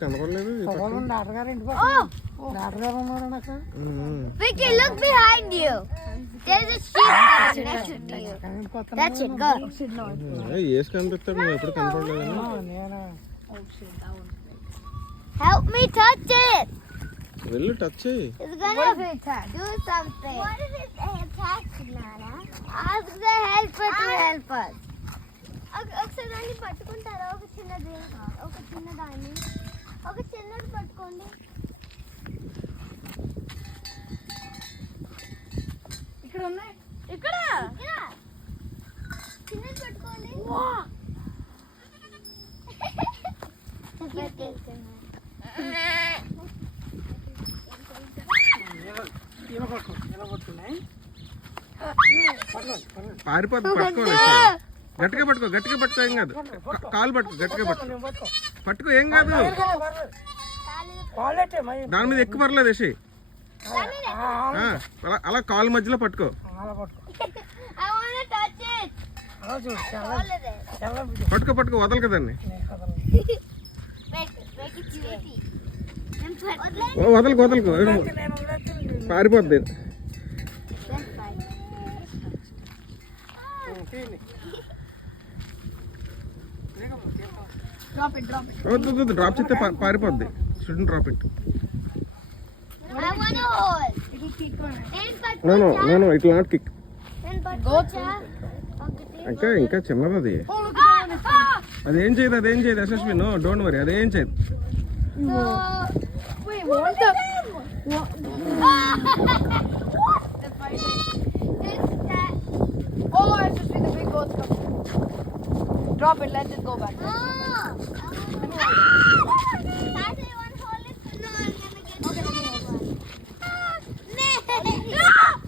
కనపడలేదు. Vicky, look behind you. There's a sheep next to you. That's it, go. ఏసు కనిపిస్తాడు, నువ్వు ఎప్పుడు కనపడలేదు. Help me touch it. వెళ్ళు టచ్ చేయి. It's gonna do something. What if it attacks, Nana? Ask the helper to help us. ఒకసారి దాన్ని పట్టుకుంటారా? ఒక చిన్నది, ఒక చిన్న దాన్ని, ఒక చిన్నది పట్టుకోండి. ఇక్కడ ఉన్నాయి, ఇక్కడ చిన్నది పట్టుకోండి. పారిపోద్దు, పట్టుకోవాలి. గట్టిగా పట్టుకో, గట్టిగా పట్టుకో, ఏం కాదు. కాలు పట్టుకో, గట్టిగా పట్టుకో, పట్టుకో, ఏం కాదు. దాని మీద ఎక్కువ పర్లేదు యశి. అలా కాలు మధ్యలో పట్టుకో. పట్టుకో పట్టుకో, వదలు కదండి. వదలకు వదలకు, పారిపోద్ది. డ్రాప్ చేస్తే పారిపోద్ది. Student drop it. No it not kick. ఇంకా చిన్నది అది. అదేం చేయదు, అదేం చేయదు యశస్వి. నో డోంట్ వరీ, అదేం చేయదు. Drop it, let it go back.